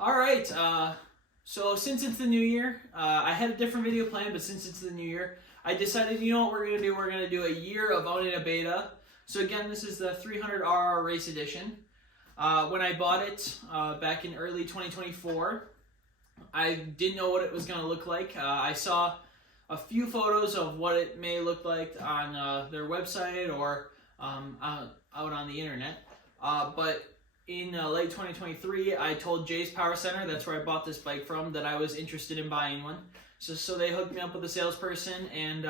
All right. So since it's the new year, I had a different video planned, but since it's the new year, I decided, you know what we're gonna do? We're gonna do a year of owning a beta. So again, this is the 300RR Race Edition. When I bought it back in early 2024, I didn't know what it was gonna look like. I saw a few photos of what it may look like on their website or out on the internet, but in late 2023, I told Jay's Power Center, that's where I bought this bike from, that I was interested in buying one. So they hooked me up with a salesperson, and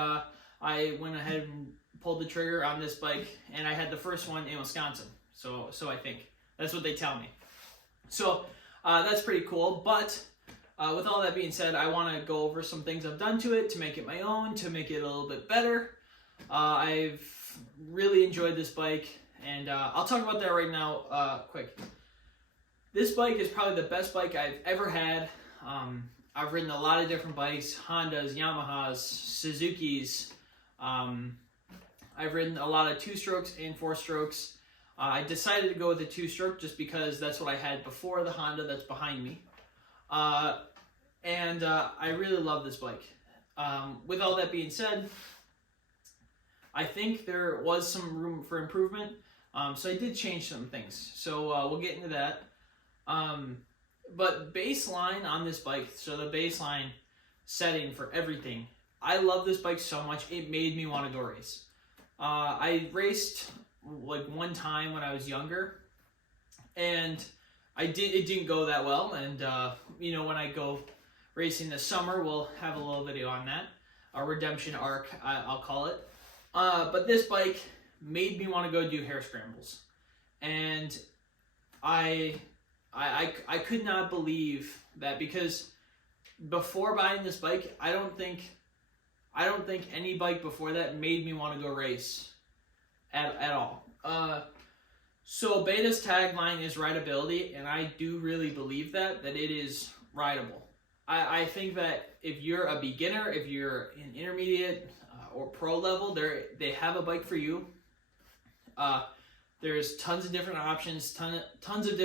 I went ahead and pulled the trigger on this bike, and I had the first one in Wisconsin. So I think that's what they tell me. So that's pretty cool. But with all that being said, I want to go over some things I've done to it to make it my own, to make it a little bit better. I've really enjoyed this bike. And I'll talk about that right now quick. This bike is probably the best bike I've ever had. I've ridden a lot of different bikes, Hondas, Yamahas, Suzukis. I've ridden a lot of 2-strokes and 4-strokes. I decided to go with the 2-stroke just because that's what I had before the Honda that's behind me. And I really love this bike. With all that being said, I think there was some room for improvement. So I did change some things. So we'll get into that. But baseline on this bike, so the baseline setting for everything, I love this bike so much, it made me want to go race. I raced like one time when I was younger, and it didn't go that well. And you know, when I go racing this summer, we'll have a little video on that, a redemption arc, I'll call it. But this bike made me want to go do hair scrambles, and I could not believe that, because before buying this bike, I don't think any bike before that made me want to go race at all. So Beta's tagline is rideability, and I do really believe that it is rideable. I think that if you're a beginner, if you're an intermediate or pro level, they have a bike for you. There's tons of different options, tons of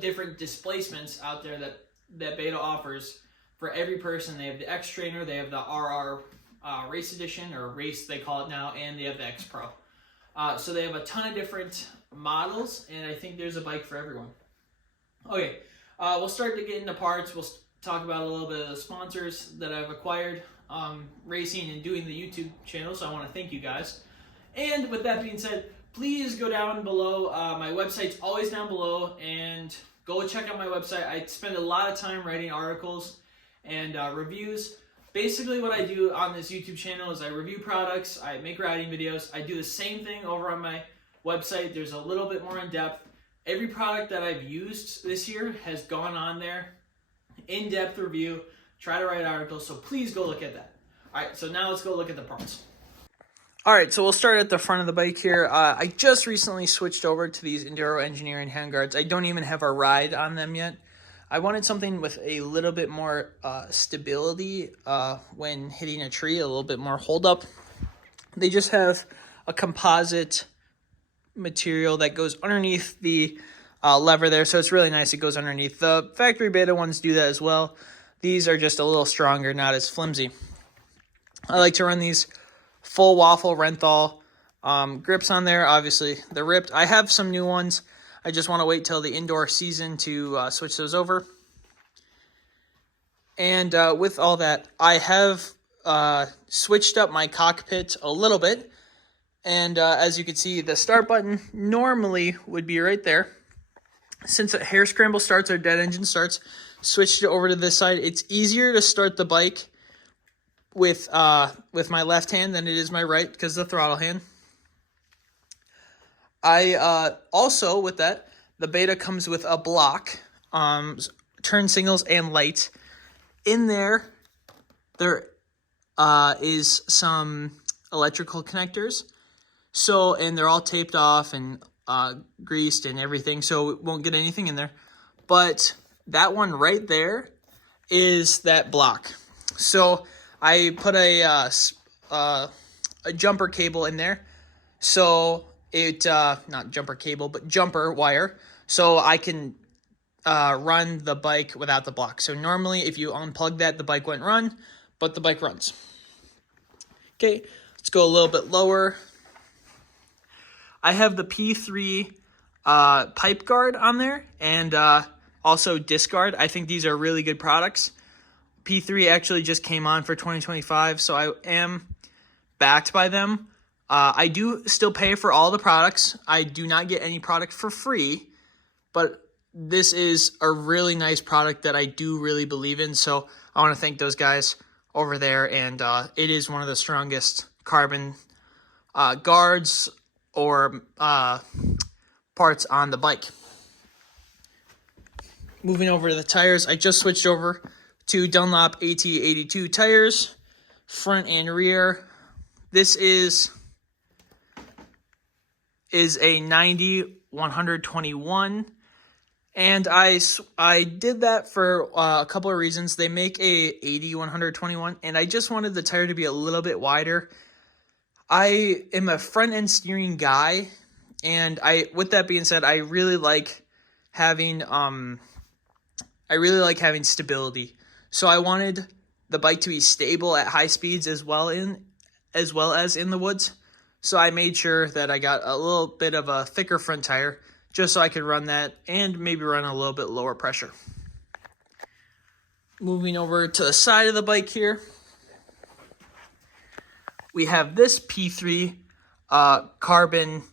different displacements out there that Beta offers for every person. They have the X Trainer, they have the RR Race Edition, or Race they call it now, and they have the X Pro. So they have a ton of different models, and I think there's a bike for everyone. Okay, we'll start to get into parts. We'll talk about a little bit of the sponsors that I've acquired racing and doing the YouTube channel, so I want to thank you guys. And with that being said, please go down below. My website's always down below, and go check out my website. I spend a lot of time writing articles and reviews. Basically what I do on this YouTube channel is I review products, I make riding videos. I do the same thing over on my website. There's a little bit more in depth. Every product that I've used this year has gone on there, in-depth review, try to write articles, so please go look at that. All right, so now let's go look at the parts. All right, so we'll start at the front of the bike here. I just recently switched over to these Enduro Engineering handguards. I don't even have a ride on them yet. I wanted something with a little bit more stability when hitting a tree, a little bit more hold up. They just have a composite material that goes underneath the lever there, so it's really nice. It goes underneath. The factory Beta ones do that as well. These are just a little stronger, not as flimsy. I like to run these full waffle Renthal grips on there. Obviously, they're ripped. I have some new ones. I just want to wait till the indoor season to switch those over. And with all that, I have switched up my cockpit a little bit. And as you can see, the start button normally would be right there. Since a hair scramble starts or dead engine starts, switched it over to this side. It's easier to start the bike with my left hand than it is my right, because of the throttle hand. I also, with that, the Beta comes with a block, turn signals and light. In there is some electrical connectors. So, and they're all taped off and greased and everything, so it won't get anything in there. But that one right there is that block. So I put a jumper cable in there, so it not jumper cable but jumper wire, so I can run the bike without the block. So normally if you unplug that, the bike wouldn't run, but the bike runs. Okay, let's go a little bit lower. I have the P3 pipe guard on there, and also disc guard. I think these are really good products. P3 actually just came on for 2025, so I am backed by them. I do still pay for all the products. I do not get any product for free, but this is a really nice product that I do really believe in, so I want to thank those guys over there, and it is one of the strongest carbon guards or parts on the bike. Moving over to the tires, I just switched over to Dunlop AT82 tires, front and rear. This is a 90-121, and I did that for a couple of reasons. They make a 80-121, and I just wanted the tire to be a little bit wider. I am a front end steering guy, and with that being said, I really like having stability. So I wanted the bike to be stable at high speeds as well as in the woods. So I made sure that I got a little bit of a thicker front tire just so I could run that and maybe run a little bit lower pressure. Moving over to the side of the bike here, we have this P3 carbon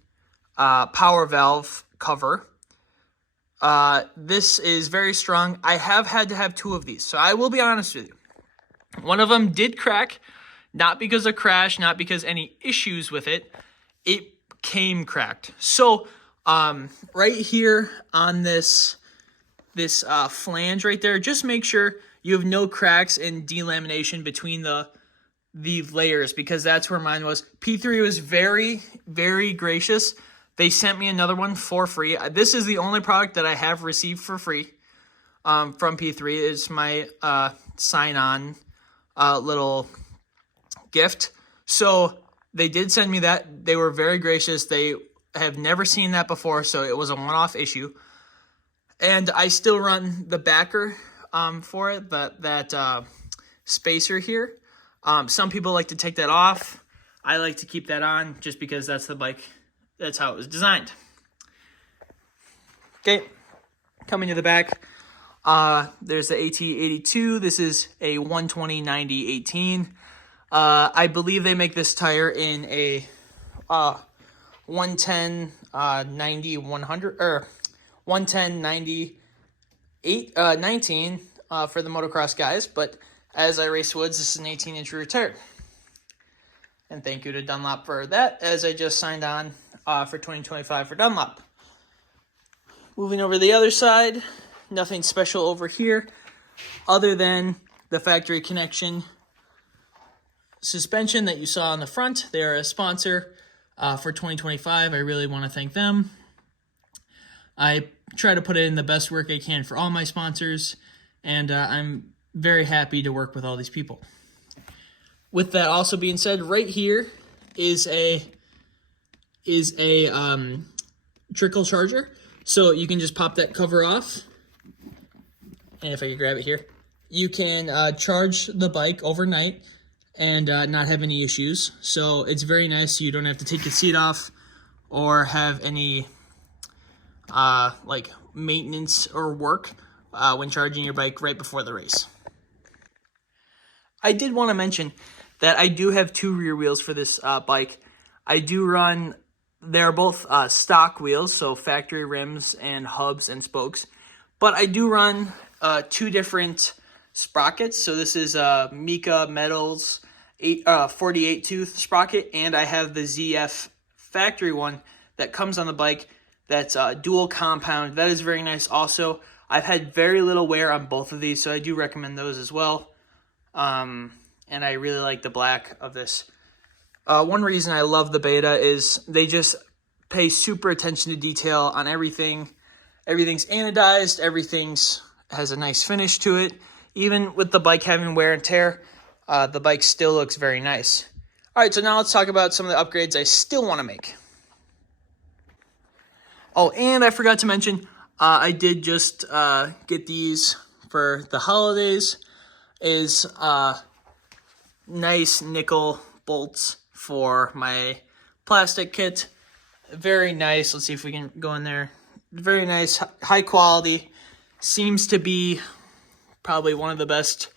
power valve cover. This is very strong. I have had to have two of these, so I will be honest with you. One of them did crack, not because of crash, not because any issues with it. It came cracked. So right here on this flange right there, just make sure you have no cracks and delamination between the layers, because that's where mine was. P3 was very, very gracious. They sent me another one for free. This is the only product that I have received for free from P3. It's my sign-on little gift. So they did send me that. They were very gracious. They have never seen that before, so it was a one-off issue. And I still run the backer for it, that spacer here. Some people like to take that off. I like to keep that on just because that's the bike. That's how it was designed. Okay, coming to the back, there's the AT82. This is a 120/90/18. I believe they make this tire in a 110/90/100 or 110/90/19 for the motocross guys. But as I race woods, this is an 18-inch rear tire. And thank you to Dunlop for that, as I just signed on for 2025 for Dunlop. Moving over to the other side, nothing special over here other than the factory connection suspension that you saw on the front. They are a sponsor for 2025. I really want to thank them. I try to put in the best work I can for all my sponsors, and I'm very happy to work with all these people. With that also being said, right here is a trickle charger. So you can just pop that cover off. And if I can grab it here, you can charge the bike overnight and not have any issues. So it's very nice. You don't have to take the seat off or have any like maintenance or work when charging your bike right before the race. I did want to mention that I do have two rear wheels for this bike. I do run, they're both stock wheels, so factory rims and hubs and spokes. But I do run two different sprockets. So this is Mika Metals 48 tooth sprocket, and I have the ZF factory one that comes on the bike that's dual compound. That is very nice also. I've had very little wear on both of these, so I do recommend those as well. And I really like the black of this. One reason I love the Beta is they just pay super attention to detail on everything. Everything's anodized, everything's has a nice finish to it. Even with the bike having wear and tear, the bike still looks very nice. All right, so now let's talk about some of the upgrades I still want to make. Oh, and I forgot to mention, I did just get these for the holidays. Is nice nickel bolts for my plastic kit. Very nice. Let's see if we can go in there. Very nice, high quality. Seems to be probably one of the best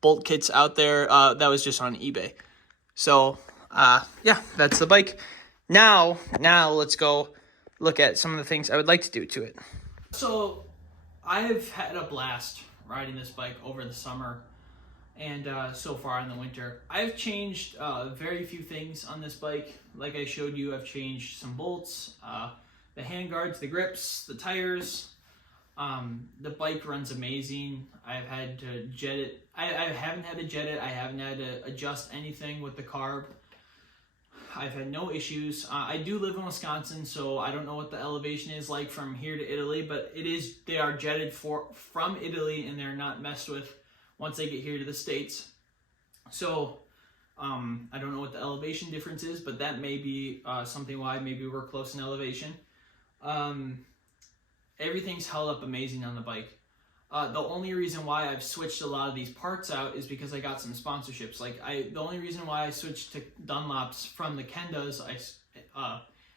bolt kits out there. That was just on eBay. So, yeah, that's the bike. Now let's go look at some of the things I would like to do to it. So, I've had a blast riding this bike over the summer and so far in the winter. I've changed very few things on this bike. Like I showed you, I've changed some bolts, the handguards, the grips, the tires. The bike runs amazing. I've had to jet it. I haven't had to jet it. I haven't had to adjust anything with the carb. I've had no issues. I do live in Wisconsin, so I don't know what the elevation is like from here to Italy, but they are jetted from Italy, and they're not messed with once they get here to the States. So I don't know what the elevation difference is, but that may be something why maybe we're close in elevation. Everything's held up amazing on the bike. The only reason why I've switched a lot of these parts out is because I got some sponsorships. The only reason why I switched to Dunlops from the Kendas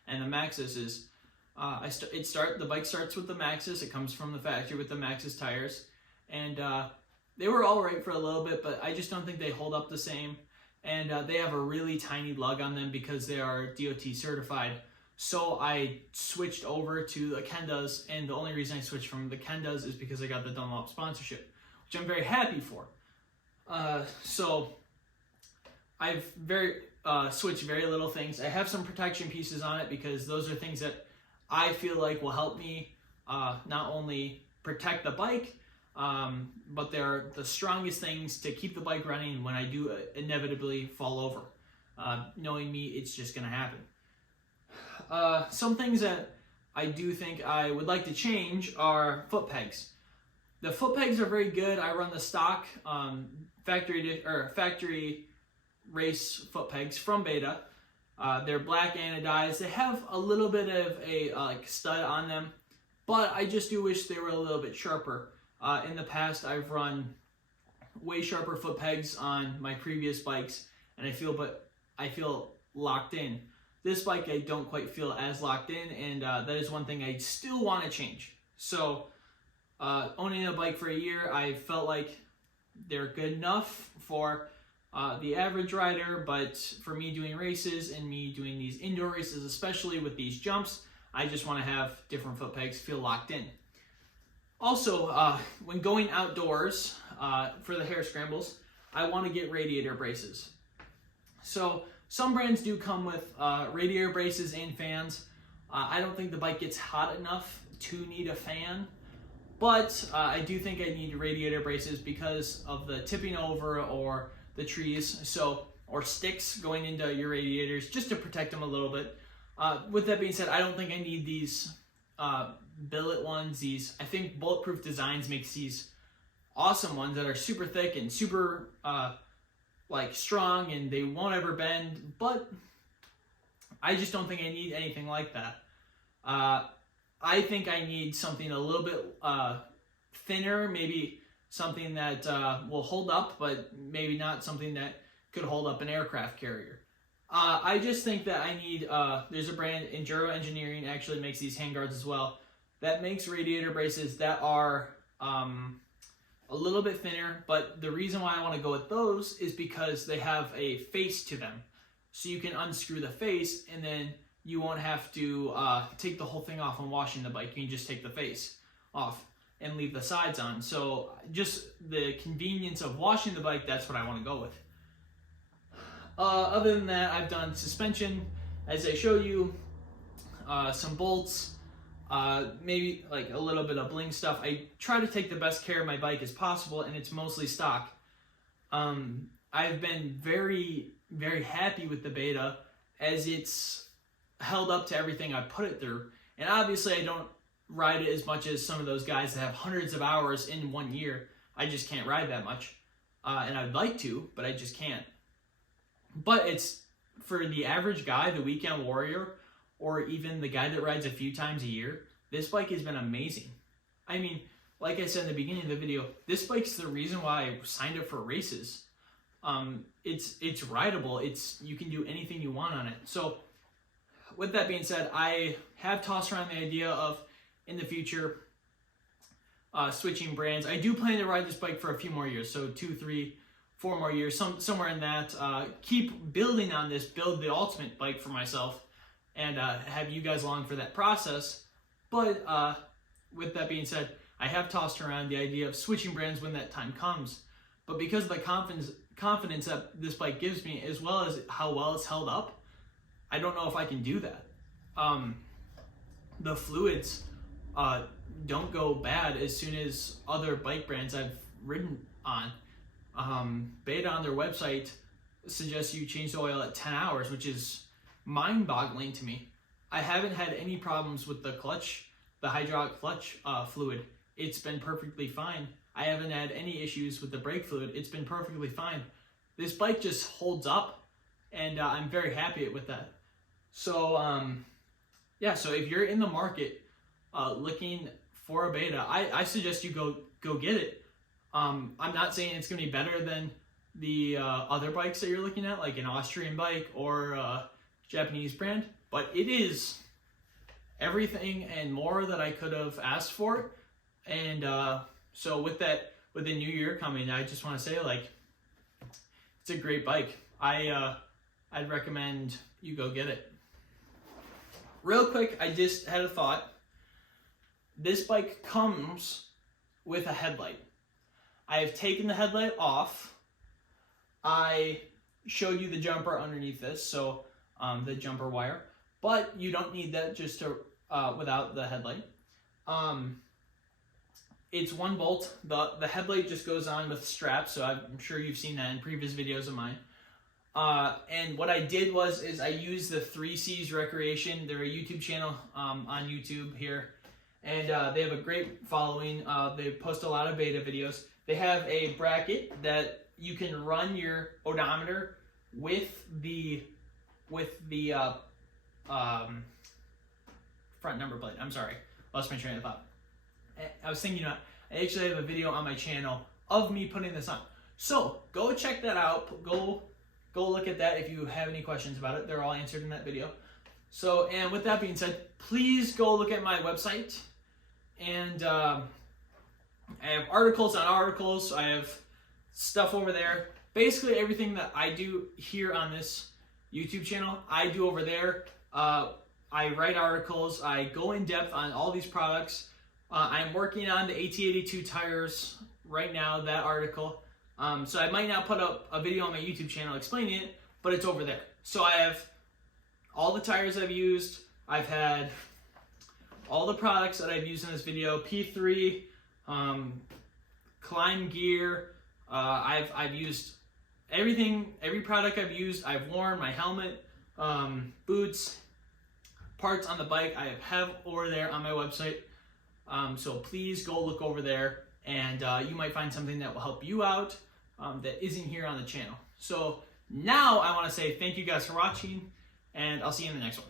and the Maxxis is the bike starts with the Maxxis. It comes from the factory with the Maxxis tires, and they were all right for a little bit, but I just don't think they hold up the same. And they have a really tiny lug on them because they are DOT certified. So I switched over to the Kendas, and the only reason I switched from the Kendas is because I got the Dunlop sponsorship, which I'm very happy for. So I've switched very little things. I have some protection pieces on it because those are things that I feel like will help me not only protect the bike, but they're the strongest things to keep the bike running when I do inevitably fall over. Knowing me, it's just going to happen. Some things that I do think I would like to change are foot pegs. The foot pegs are very good. I run the stock factory race foot pegs from Beta. They're black anodized. They have a little bit of a stud on them, but I just do wish they were a little bit sharper. In the past, I've run way sharper foot pegs on my previous bikes, and I feel locked in. This bike, I don't quite feel as locked in, and that is one thing I still want to change. So, owning a bike for a year, I felt like they're good enough for the average rider, but for me doing races and me doing these indoor races, especially with these jumps, I just want to have different foot pegs feel locked in. Also, when going outdoors for the hare scrambles, I want to get radiator braces. So, some brands do come with radiator braces and fans. I don't think the bike gets hot enough to need a fan, but I do think I need radiator braces because of the tipping over or the trees, or sticks going into your radiators, just to protect them a little bit. With that being said, I don't think I need these billet ones. I think Bulletproof Designs makes these awesome ones that are super thick and super strong, and they won't ever bend, but I just don't think I need anything like that. I think I need something a little bit thinner, maybe something that will hold up, but maybe not something that could hold up an aircraft carrier. I just think that I need, there's a brand, Enduro Engineering, actually makes these handguards as well, that makes radiator braces that are a little bit thinner, but the reason why I want to go with those is because they have a face to them. So you can unscrew the face, and then you won't have to take the whole thing off when washing the bike. You can just take the face off and leave the sides on. So just the convenience of washing the bike, that's what I want to go with. Other than that, I've done suspension, as I show you, some bolts, maybe like a little bit of bling stuff. I try to take the best care of my bike as possible, and it's mostly stock. I've been very, very happy with the Beta as it's held up to everything I put it through. And obviously I don't ride it as much as some of those guys that have hundreds of hours in 1 year. I just can't ride that much. And I'd like to, but I just can't. But it's, for the average guy, the weekend warrior, or even the guy that rides a few times a year, this bike has been amazing. I mean, like I said in the beginning of the video, this bike's the reason why I signed up for races. It's rideable. You can do anything you want on it. So with that being said, I have tossed around the idea of, in the future, switching brands. I do plan to ride this bike for a few more years, so 2, 3, 4 more years, somewhere in that. Keep building on this, build the ultimate bike for myself, and have you guys along for that process. But with that being said, I have tossed around the idea of switching brands when that time comes. But because of the confidence that this bike gives me, as well as how well it's held up, I don't know if I can do that. The fluids don't go bad as soon as other bike brands I've ridden on. Beta on their website suggests you change the oil at 10 hours, which is mind-boggling to me. I haven't had any problems with the clutch, the hydraulic clutch fluid. It's been perfectly fine. I haven't had any issues with the brake fluid. It's been perfectly fine. This bike just holds up, and I'm very happy with that. So, yeah, so if you're in the market looking for a beta, I suggest you go get it. I'm not saying it's going to be better than the other bikes that you're looking at, like an Austrian bike or a Japanese brand, but it is everything and more that I could have asked for. And so with the new year coming, I just want to say, like, it's a great bike. I'd recommend you go get it. Real quick, I just had a thought. This bike comes with a headlight. I have taken the headlight off. I showed you the jumper underneath this, so the jumper wire, but you don't need that just to without the headlight. It's 1 bolt. The headlight just goes on with straps, so I'm sure you've seen that in previous videos of mine. And what I did was I used the 3C's Recreation. They're a YouTube channel on YouTube here, and they have a great following. They post a lot of beta videos. They have a bracket that you can run your odometer with the front number plate. I'm sorry, lost my train of thought. I was thinking, I actually have a video on my channel of me putting this on. So go check that out. Go look at that if you have any questions about it. They're all answered in that video. So, and with that being said, please go look at my website. And I have articles on articles. I have stuff over there. Basically everything that I do here on this YouTube channel, I do over there. I write articles. I go in depth on all these products. I'm working on the AT82 tires right now, that article. So I might not put up a video on my YouTube channel explaining it, but it's over there. So I have all the tires I've used. I've had all the products that I've used in this video. P3, Klim Gear. I've used everything, every product I've used. I've worn my helmet, boots, parts on the bike. I have over there on my website. So please go look over there, and you might find something that will help you out that isn't here on the channel. So now I want to say thank you guys for watching, and I'll see you in the next one.